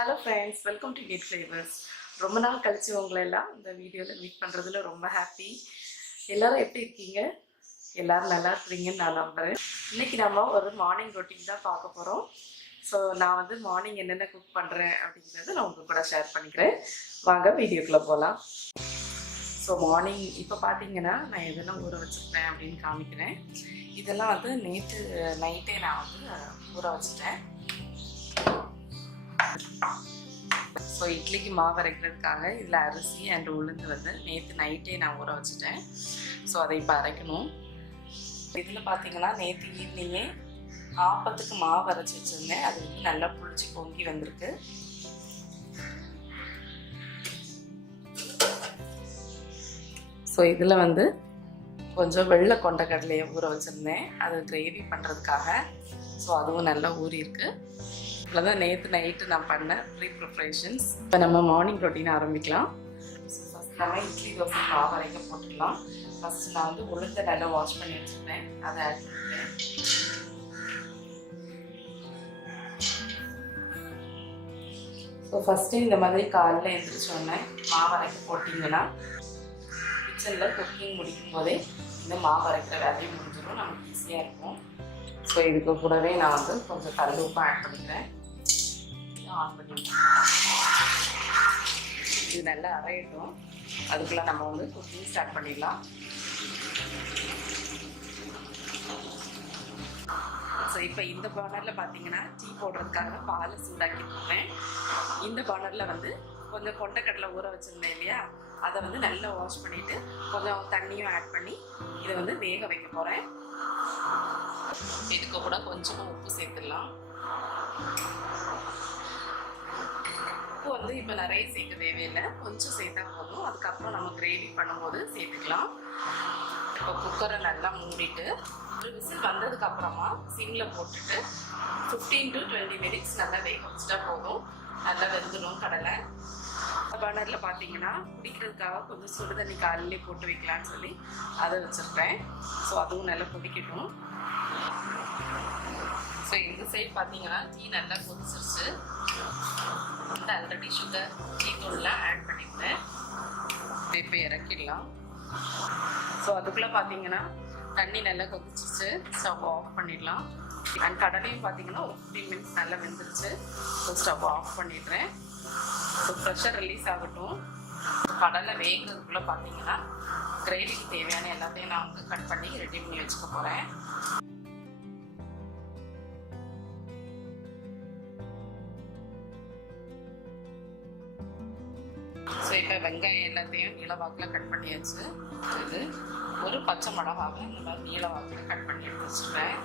Hello friends, welcome to Get Flavours. ரொம்ப நாள் கழிச்சு உங்களை எல்லாம் இந்த வீடியோல மீட் பண்றதுல ரொம்ப ஹாப்பி. எல்லாரும் எப்படி இருக்கீங்க? எல்லாரும் நல்லா இருக்கீங்கன்னு நான் நம்புறேன். இன்னைக்கு நம்ம ஒரு மார்னிங் ரொட்டீன் தான் பார்க்க போறோம். ஸோ நான் வந்து மார்னிங் என்னென்ன குக் பண்றேன் அப்படிங்கறத நான் உங்க கூட ஷேர் பண்ணிக்கிறேன். வாங்க வீடியோக்குள்ள போலாம். ஸோ மார்னிங் இப்போ பார்த்தீங்கன்னா நான் எதெல்லாம் ஊற வச்சுருப்பேன் அப்படின்னு காமிக்கிறேன். இதெல்லாம் வந்து நேற்று நைட்டே நான் வந்து ஊற வச்சுட்டேன். ஸோ இட்லிக்கு மாவு அரைக்கிறதுக்காக இதில் அரிசி அண்ட் உளுந்து வந்து நேற்று நைட்டே நான் ஊற வச்சுட்டேன். ஸோ அதை இப்போ அரைக்கணும். இதில் பார்த்தீங்கன்னா நேற்று ஈவினிங்கே ஆப்பத்துக்கு மாவு அரைச்சி வச்சுருந்தேன். அது வந்து நல்லா புளிச்சு பொங்கி வந்திருக்கு. ஸோ இதில் வந்து கொஞ்சம் வெள்ளை கொண்டக்கடலையை ஊற வச்சுருந்தேன், அது கிரேவி பண்ணுறதுக்காக. ஸோ அதுவும் நல்லா ஊறியிருக்கு. இவ்வளோதான் நேற்று நைட்டு நான் பண்ண ப்ரிப்ரேஷன்ஸ். இப்போ நம்ம மார்னிங் ரொட்டீன் ஆரம்பிக்கலாம். ஃபஸ்ட் நம்ம இட்லி தோசை மாவு அரைக்க போட்டுக்கலாம். ஃபஸ்ட்டு நான் வந்து உளுந்த நல்லா வாஷ் பண்ணி வச்சுருந்தேன், அதை ஆட் பண்ணிக்கிறேன். ஸோ ஃபஸ்ட்டு இந்த மாதிரி காலையில் எழுந்திரிச்சோடனே மாவு அரைக்க போட்டிங்கன்னா கிச்சனில் குக்கிங் முடிக்கும் போதே இந்த மாவு அரைக்கிற வேலையும் முடிஞ்சிடும், நமக்கு ஈஸியாக இருக்கும். ஸோ இதுக்கு கூடவே நான் வந்து கொஞ்சம் கல் உப்பு ஆட் பண்ணிக்கிறேன். ஆன் பண்ணி இது நல்லா அரையட்டும். அதுக்குள்ளே நம்ம வந்து குக்கிங் ஸ்டார்ட் பண்ணிடலாம். ஸோ இப்போ இந்த பர்னரில் பார்த்தீங்கன்னா டீ போடுறதுக்காக பால் சூடாக்கி போடுறேன். இந்த பர்னரில் வந்து கொஞ்சம் கொண்டக்கடலை ஊற வச்சுருந்தேன் இல்லையா, அதை வந்து நல்லா வாஷ் பண்ணிவிட்டு கொஞ்சம் தண்ணியும் ஆட் பண்ணி இதை வந்து வேக வைக்க போகிறேன். இதுக்கு கூட கொஞ்சமாக உப்பு சேர்த்துடலாம். உப்பு வந்து இப்போ நிறைய சேர்க்க தேவையில்லை, கொஞ்சம் சேர்த்தா போதும். அதுக்கப்புறம் நம்ம கிரேவி பண்ணும்போது சேர்த்துக்கலாம். இப்போ குக்கரை நல்லா மூடிட்டு ஒரு விசில் வந்ததுக்கப்புறமா சிம்மில் போட்டுட்டு 15 to 20 minutes நல்லா வேக வச்சுட்டா போதும். நல்லா வெந்துடும் கடலை. பர்னரில் பார்த்தீங்கன்னா குடிக்கிறதுக்காக கொஞ்சம் சுடு தண்ணி காலையிலே போட்டு வைக்கலான்னு சொல்லி அதை வச்சுருக்கேன். ஸோ அதுவும் நல்லா கொதிக்கட்டும். ஸோ இந்த சைட் பார்த்தீங்கன்னா டீ நல்லா கொதிச்சிருச்சு. வந்து ஆல்ரெடி சுகர் டீ தூள்லாம் ஆட் பண்ணிக்கிறேன். இப்போ இறக்கிடலாம். ஸோ அதுக்குள்ளே பார்த்தீங்கன்னா தண்ணி நல்லா கொதிச்சிருச்சு. ஸ்டவ் ஆஃப் பண்ணிடலாம். அண்ட் கடலையும் பார்த்தீங்கன்னா ஒரு 15 minutes நல்லா வெந்துருச்சு. ஸோ ஸ்டவ் ஆஃப் பண்ணிடுறேன். ஸோ ப்ரெஷர் ரிலீஸ் ஆகட்டும். கடலை வேகிறதுக்குள்ளே பார்த்தீங்கன்னா கிரேவிக்கு தேவையான எல்லாத்தையும் நான் வந்து கட் பண்ணி ரெடி பண்ணி வச்சுக்க போகிறேன். ஸோ இப்போ வெங்காயம் எல்லாத்தையும் நீளவாக்கில் கட் பண்ணியாச்சு. இது ஒரு பச்சை மிளகாவை இந்த மாதிரி நீளவாக்கில் கட் பண்ணி எடுத்து வச்சுருக்கேன்.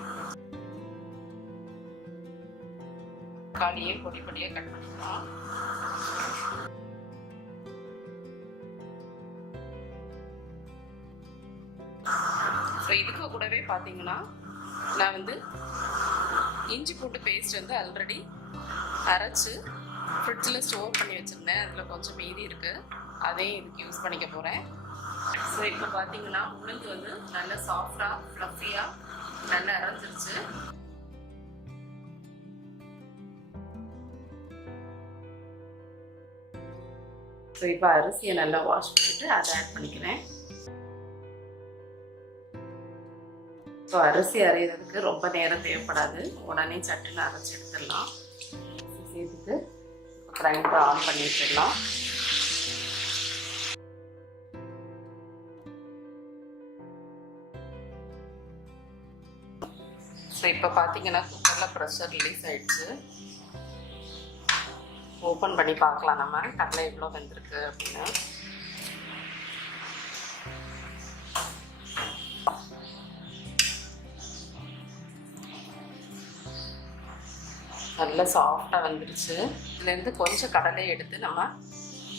தக்காளியே பொடி பொடியாக கட் பண்ணிக்கலாம். ஸோ இதுக்கு கூடவே பார்த்தீங்கன்னா நான் வந்து இஞ்சி பூண்டு பேஸ்ட் வந்து ஆல்ரெடி அரைச்சி ஃப்ரிட்ஜில் ஸ்டோர் பண்ணி வச்சுருந்தேன். அதில் கொஞ்சம் மீதி இருக்குது, அதையும் இதுக்கு யூஸ் பண்ணிக்க போகிறேன். ஸோ இப்போ பார்த்தீங்கன்னா உளுந்து வந்து நல்லா சாஃப்டாக ஃப்ளஃபியாக நல்லா அரைஞ்சிருச்சு. ஸோ இப்போ அரிசியை நல்லா வாஷ் பண்ணிவிட்டு அதை ஆட் பண்ணிக்கிறேன். ஸோ அரிசி அரைகிறதுக்கு ரொம்ப நேரம் தேவைப்படாது, உடனே சட்டுன்னு அரைச்சி எடுத்துடலாம். சேர்த்துட்டு கிரைண்டர் ஆன் பண்ணி வச்சிடலாம். ஸோ இப்போ பார்த்தீங்கன்னா குக்கரில் ப்ரெஷர் ரிலீஸ் ஆகிடுச்சு. ஓப்பன் பண்ணி பார்க்கலாம் நம்ம கடலை எவ்வளோ வெந்திருக்கு அப்படின்னு. நல்லா சாஃப்டாக வந்துடுச்சு. இதுலேருந்து கொஞ்சம் கடலையை எடுத்து நம்ம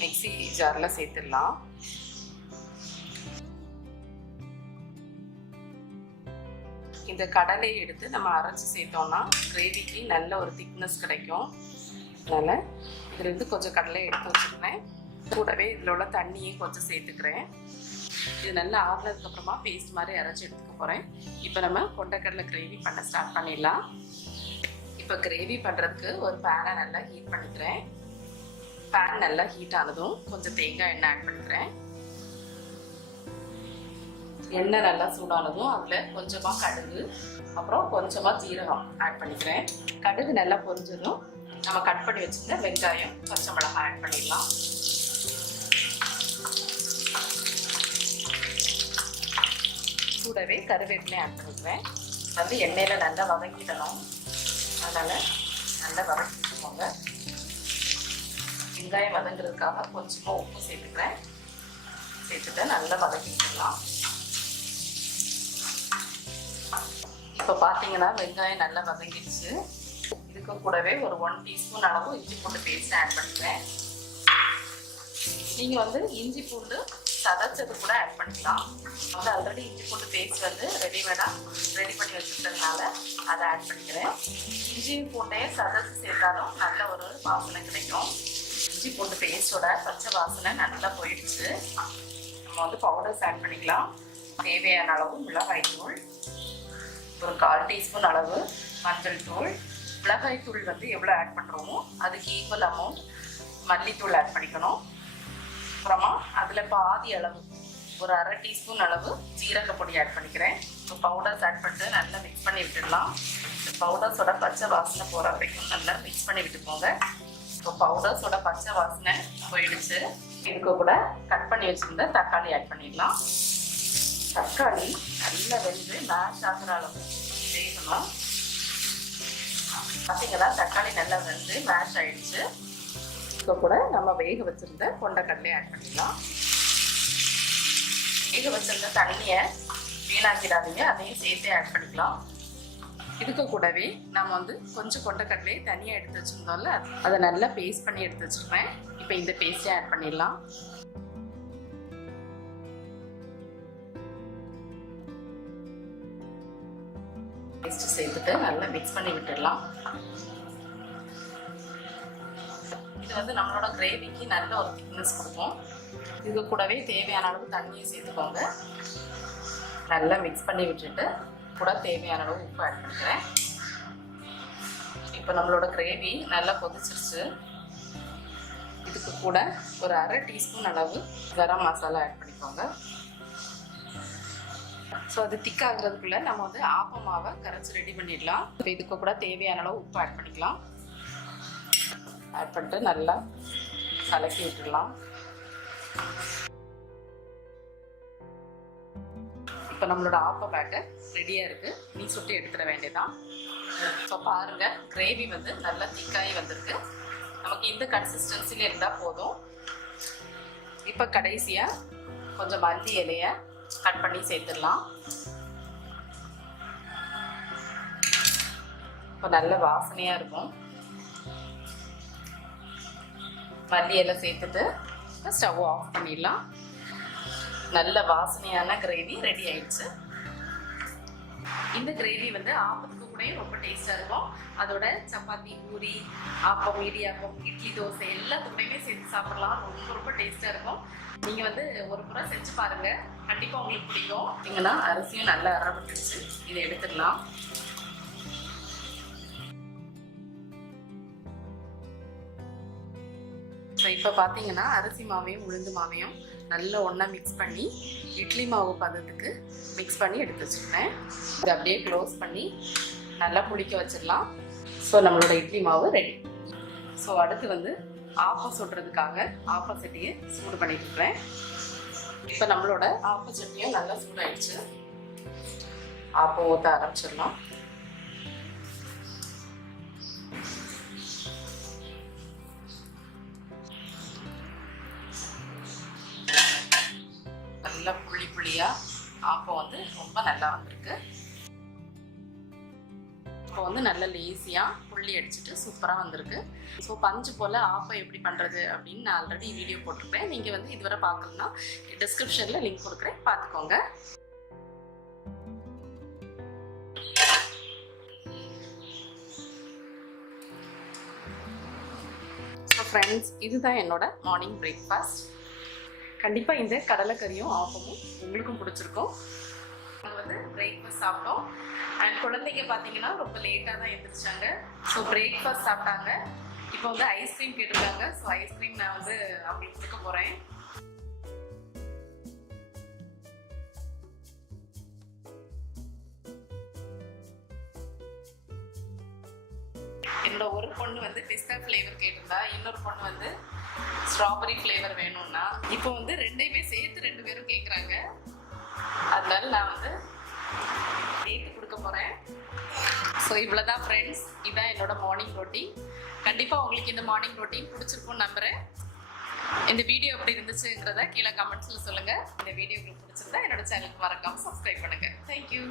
மிக்ஸி ஜாரில் சேர்த்துடலாம். இந்த கடலையை எடுத்து நம்ம அரைச்சி சேர்த்தோம்னா கிரேவிக்கு நல்ல ஒரு திக்னஸ் கிடைக்கும். அதனால் இதுலேருந்து கொஞ்சம் கடலையை எடுத்து வச்சுருந்தேன். கூடவே இதில் உள்ள தண்ணியும் கொஞ்சம் சேர்த்துக்கிறேன். இது நல்லா ஆறுனதுக்கப்புறமா பேஸ்ட் மாதிரி அரைச்சி எடுத்துக்க போகிறேன். இப்போ நம்ம கொண்டக்கடலை கிரேவி பண்ண ஸ்டார்ட் பண்ணிடலாம். இப்போ கிரேவி பண்ணுறதுக்கு ஒரு பேனை நல்லா ஹீட் பண்ணிக்கிறேன். பேன் நல்லா ஹீட் ஆனதும் கொஞ்சம் தேங்காய் எண்ணெய் ஆட் பண்ணிக்கிறேன். எண்ணெய் நல்லா சூடானதும் அதில் கொஞ்சமாக கடுகு அப்புறம் கொஞ்சமாக ஜீரகம் ஆட் பண்ணிக்கிறேன். கடுகு நல்லா பொரிஞ்சதும் நம்ம கட் பண்ணி வச்சுருந்த வெங்காயம் பச்சை மிளகாய் ஆட் பண்ணிடலாம். கூடவே கருவேப்பிலையும் ஆட் பண்ணிக்கிறேன். வந்து எண்ணெயில் நல்லா வதக்கிடணும், அதனால் நல்லா வதக்கிட்டுக்கோங்க. வெங்காயம் வதங்குறதுக்காக கொஞ்சமாக உப்பு சேர்த்துக்கிறேன். சேர்த்துட்டு நல்லா வதக்கிக்கலாம். இப்போ பார்த்தீங்கன்னா வெங்காயம் நல்லா வதங்கிடுச்சு. இதுக்கு கூடவே ஒரு 1 டீஸ்பூன் அளவு இஞ்சி பூண்டு பேஸ்ட் ஆட் பண்ணிக்கிறேன். நீங்கள் வந்து இஞ்சி பூண்டு சதைச்சது கூட ஆட் பண்ணிக்கலாம். வந்து ஆல்ரெடி இஞ்சி பூண்டு பேஸ்ட் வந்து ரெடி பண்ணி வச்சுருக்கிறதுனால அதை ஆட் பண்ணிக்கிறேன். இஞ்சி பூண்டையே சதைச்சு சேர்த்தாலும் நல்ல ஒரு வாசனை கிடைக்கும். இஞ்சி பூண்டு பேஸ்டோட பச்சை வாசனை நல்லா போயிடுச்சு. நம்ம வந்து பவுடர்ஸ் ஆட் பண்ணிக்கலாம். தேவையான அளவு மிளகாய் தூள், ஒரு 1/4 டீஸ்பூன் அளவு மஞ்சள் தூள். மிளகாய் தூள் வந்து எவ்வளோ ஆட் பண்ணுறோமோ அதுக்கு ஈக்குவல் அமௌண்ட் மல்லித்தூள் ஆட் பண்ணிக்கணும். அப்புறமா அதில் பாதி அளவு ஒரு 1/2 டீஸ்பூன் அளவு ஜீரக பொடி ஆட் பண்ணிக்கிறேன். இப்போ பவுடர்ஸ் ஆட் பண்ணிட்டு நல்லா மிக்ஸ் பண்ணி விட்டுடலாம். பவுடர்ஸோட பச்சை வாசனை போகிற வரைக்கும் நல்லா மிக்ஸ் பண்ணி விட்டுக்கோங்க. இப்போ பவுடர்ஸோட பச்சை வாசனை போயிடுச்சு. இதுக்கு கூட கட் பண்ணி வச்சுருந்த தக்காளி ஆட் பண்ணிடலாம். தக்காளி நல்லா வெந்து மேஷ் ஆகிற அளவு வேகணும். பார்த்தீங்கன்னா தக்காளி நல்லா வெந்து மேஷ் ஆயிடுச்சு. இப்போ கூட நம்ம வேக வச்சிருந்த கொண்டைக்கடலை ஆட் பண்ணிடலாம். வேக வச்சிருந்த தண்ணியை வீணாக்கிடாதீங்க, அதையும் சேர்த்து ஆட் பண்ணிக்கலாம். இதுக்கு கூடவே நம்ம வந்து கொஞ்சம் கொண்டைக்கடலையை தனியாக எடுத்து வச்சிருந்தோம்ல, அதை நல்லா பேஸ்ட் பண்ணி எடுத்து வச்சிருக்கேன். இப்போ இந்த பேஸ்ட்டை ஆட் பண்ணிடலாம். பேஸ்ட் சேர்த்துட்டு நல்லா மிக்ஸ் பண்ணி விட்டுடலாம். இது வந்து நம்மளோட கிரேவிக்கு நல்ல ஒரு திக்னஸ் கொடுக்கும். இது கூடவே தேவையான அளவு தண்ணியை சேர்த்துக்கோங்க. நல்லா மிக்ஸ் பண்ணி விட்டுட்டு கூட தேவையான அளவு உப்பு ஆட் பண்ணிக்கிறேன். இப்போ நம்மளோட கிரேவி நல்லா கொதிச்சிருச்சு. இதுக்கு கூட ஒரு 1/2 டீஸ்பூன் அளவு கரம் மசாலா ஆட் பண்ணிக்கோங்க. ஸோ அது திக்காகிறதுக்குள்ள நம்ம வந்து ஆப்ப மாவை கரைச்சி ரெடி பண்ணிடலாம். இப்போ இதுக்கு கூட தேவையான அளவு உப்பு ஆட் பண்ணிக்கலாம். ஆட் பண்ணிட்டு நல்லா கலக்கி விட்டுடலாம். இப்போ நம்மளோட ஆப்ப பேட்டர் ரெடியாக இருக்குது. நீ சுட்டு எடுத்துட வேண்டியதான். ஸோ பாருங்கள், கிரேவி வந்து நல்லா திக்காகி வந்திருக்கு. நமக்கு இந்த கன்சிஸ்டன்சியில் இருந்தால் போதும். இப்போ கடைசியாக கொஞ்சம் மல்லி இலையை கட் பண்ணி சேர்த்துடலாம். இப்போ நல்ல வாசனையாக இருக்கும். மல்லி இலை சேர்த்துட்டு ஸ்டவ் ஆஃப் பண்ணிடலாம். நல்ல வாசனையான கிரேவி ரெடி ஆயிடுச்சு. இந்த கிரேவி வந்து ஆப்பத்துக்கு கூட ரொம்ப டேஸ்டாக இருக்கும். அதோட சப்பாத்தி, பூரி, ஆப்பம், இடியாப்பம், இட்லி, தோசை எல்லாத்துக்கூடையுமே சேர்த்து சாப்பிடலாம். ரொம்ப ரொம்ப டேஸ்டாக இருக்கும். நீங்கள் வந்து ஒரு முறை செஞ்சு பாருங்கள், கண்டிப்பாக உங்களுக்கு பிடிக்கும். பார்த்தீங்கன்னா அரிசியும் நல்லா அரைப்பட்டுருச்சு. இதை எடுத்துடலாம். ஸோ இப்போ பார்த்தீங்கன்னா அரிசி மாவையும் உளுந்து மாவையும் நல்லா ஒன்றா மிக்ஸ் பண்ணி இட்லி மாவு பதத்துக்கு மிக்ஸ் பண்ணி எடுத்து வச்சுருக்கேன். இதை அப்படியே க்ளோஸ் பண்ணி நல்லா புளிக்க வச்சிடலாம். ஸோ நம்மளோட இட்லி மாவு ரெடி. ஸோ அடுத்து வந்து ஆப்பம் சுடுறதுக்காக ஆப்ப சட்டியை சூடு பண்ணிட்டு இருக்கிறேன். இப்போ நம்மளோட ஆப்ப சட்டியும் நல்லா சூடாயிடுச்சு. ஆப்பம் ஊற்ற ஆரம்பிச்சிடலாம். நல்லா புளியா ஆப்பம் வந்து ரொம்ப நல்லா வந்திருக்கு. இப்போ வந்து நல்லா லேசியாக புள்ளி அடிச்சுட்டு சூப்பராக வந்திருக்கு. ஸோ பஞ்சு போல் ஆப்பம் எப்படி பண்ணுறது அப்படின்னு நான் ஆல்ரெடி வீடியோ போட்டிருப்பேன். நீங்கள் வந்து இதுவரை பார்க்கணுன்னா டிஸ்கிரிப்ஷனில் லிங்க் கொடுக்குறேன், பார்த்துக்கோங்க. ஸோ ஃப்ரெண்ட்ஸ், இதுதான் என்னோட மார்னிங் பிரேக்ஃபாஸ்ட். கண்டிப்பாக இந்த கடலைக்கறியும் ஆப்பமும் உங்களுக்கும் பிடிச்சிருக்கும். நாங்கள் வந்து பிரேக்ஃபாஸ்ட் சாப்பிட்டோம். அண்ட் குழந்தைங்க பார்த்தீங்கன்னா ரொம்ப லேட்டாக தான் எழுந்திரிச்சாங்க. ஸோ பிரேக்ஃபாஸ்ட் சாப்பிட்டாங்க. இப்போ வந்து ஐஸ்கிரீம் கேட்டிருக்காங்க. ஸோ ஐஸ்கிரீம் நான் வந்து அவங்களுக்கு கொடுக்க போகிறேன். என்னோட ஒரு பொண்ணு வந்து பிஸ்தா ஃப்ளேவர் கேட்டிருந்தா, இன்னொரு பொண்ணு வந்து ஸ்ட்ராபெரி ஃப்ளேவர் வேணும்னா. இப்போ வந்து ரெண்டையுமே சேர்த்து 2 பேரும் கேட்குறாங்க. அதனால நான் வந்து சேர்த்து கொடுக்க போகிறேன். ஸோ இவ்வளோதான் ஃப்ரெண்ட்ஸ், இதுதான் என்னோட மார்னிங் ரொட்டீன். கண்டிப்பாக உங்களுக்கு இந்த மார்னிங் ரொட்டீன் பிடிச்சிருக்கும்னு நம்புகிறேன். இந்த வீடியோ எப்படி இருந்துச்சுங்கிறத கீழே கமெண்ட்ஸில் சொல்லுங்கள். இந்த வீடியோ உங்களுக்கு பிடிச்சிருந்தா என்னோட சேனலுக்கு மறக்காமல் சப்ஸ்கிரைப் பண்ணுங்கள். தேங்க்யூ.